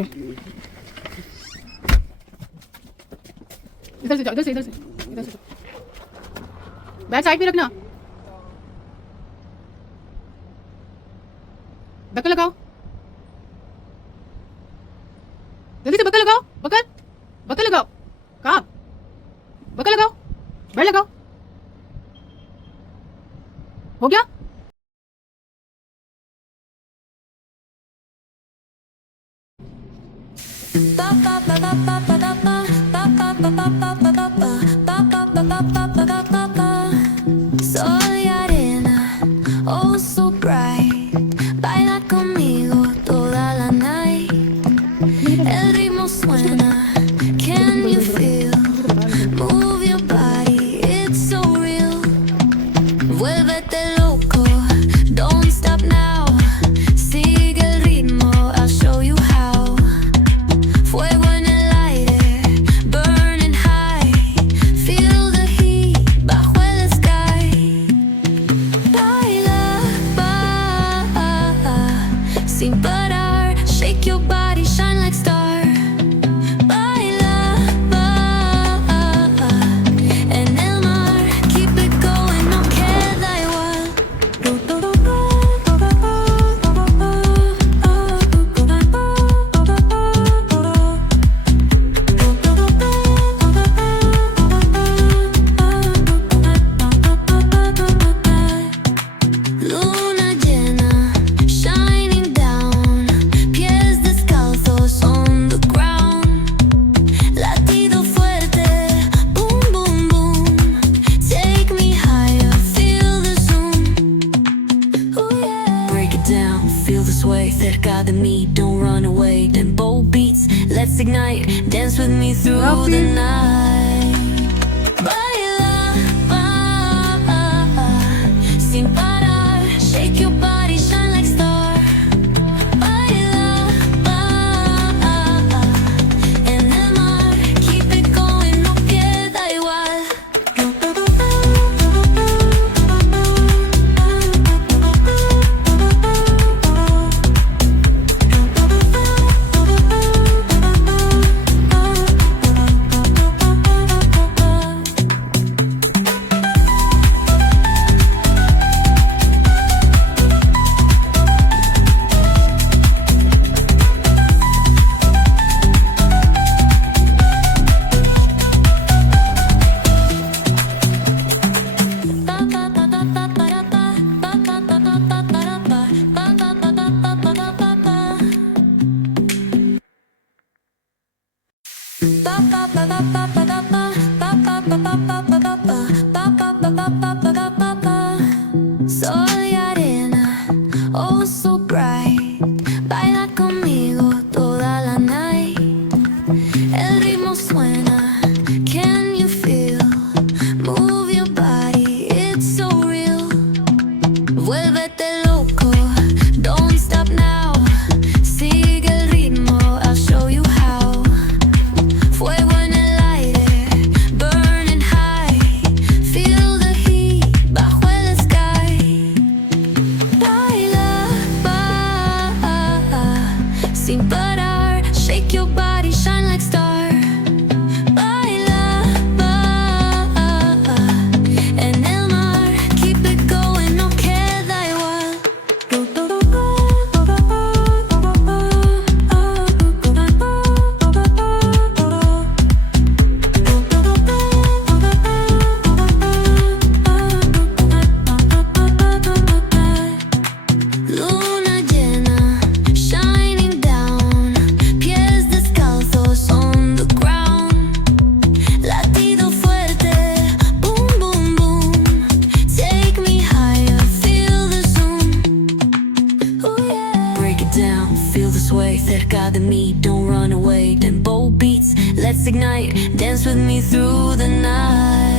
مجھے. ادھر سے جاؤ, ادھر سے, ادھر سے, ادھر سے. بیک سائڈ پہ رکھنا. بکل لگاؤ, جلدی سے بکل لگاؤ. بکل لگاؤ. کہاں بکل لگاؤ, بیل لگاؤ. ہو گیا. Soy arena, oh so bright. Baila conmigo toda la night. El ritmo suena, can you feel? Move your body, it's so real. Vuélvete loco, don't stop now. Sigue el ritmo, I'll show you how. Fuego en el aire, burning high. Feel the heat bajo el sky. Baila, sin parar. Shake your body, shine like star. Baila, en el mar. Keep it going, no queda igual. Luna llena, shining down. Pies descalzos on the ground. Latido fuerte, boom, boom, boom. Take me higher, feel the zoom. Ooh, yeah. Break it down, feel the sway. Cerca de mí, don't run away. Tempo beats, let's ignite. Dance with me through the night. Baila, sin parar. Shake your body, shine like star. Baila, en el mar. Keep it going, no queda igual. Soy arena, oh so bright. Baila conmigo toda la night. El ritmo suena, can you feel? Move your body, it's so real. Vuélvete loco, don't stop now. Sigue el ritmo, I'll show you how. Fuego en el aire, burning high. Feel the heat bajo el sky. Baila, sin parar. Shake your body, shine like star. Baila, en el mar. Keep it going, no queda igual. Luna llena, shining down. Pies descalzos on the ground. Latido fuerte, boom, boom, boom. Take me higher, feel the zoom. Ooh, yeah. Break it down, feel the sway. Cerca de mí, don't run away. Tempo beats, let's ignite. Dance with me through the night.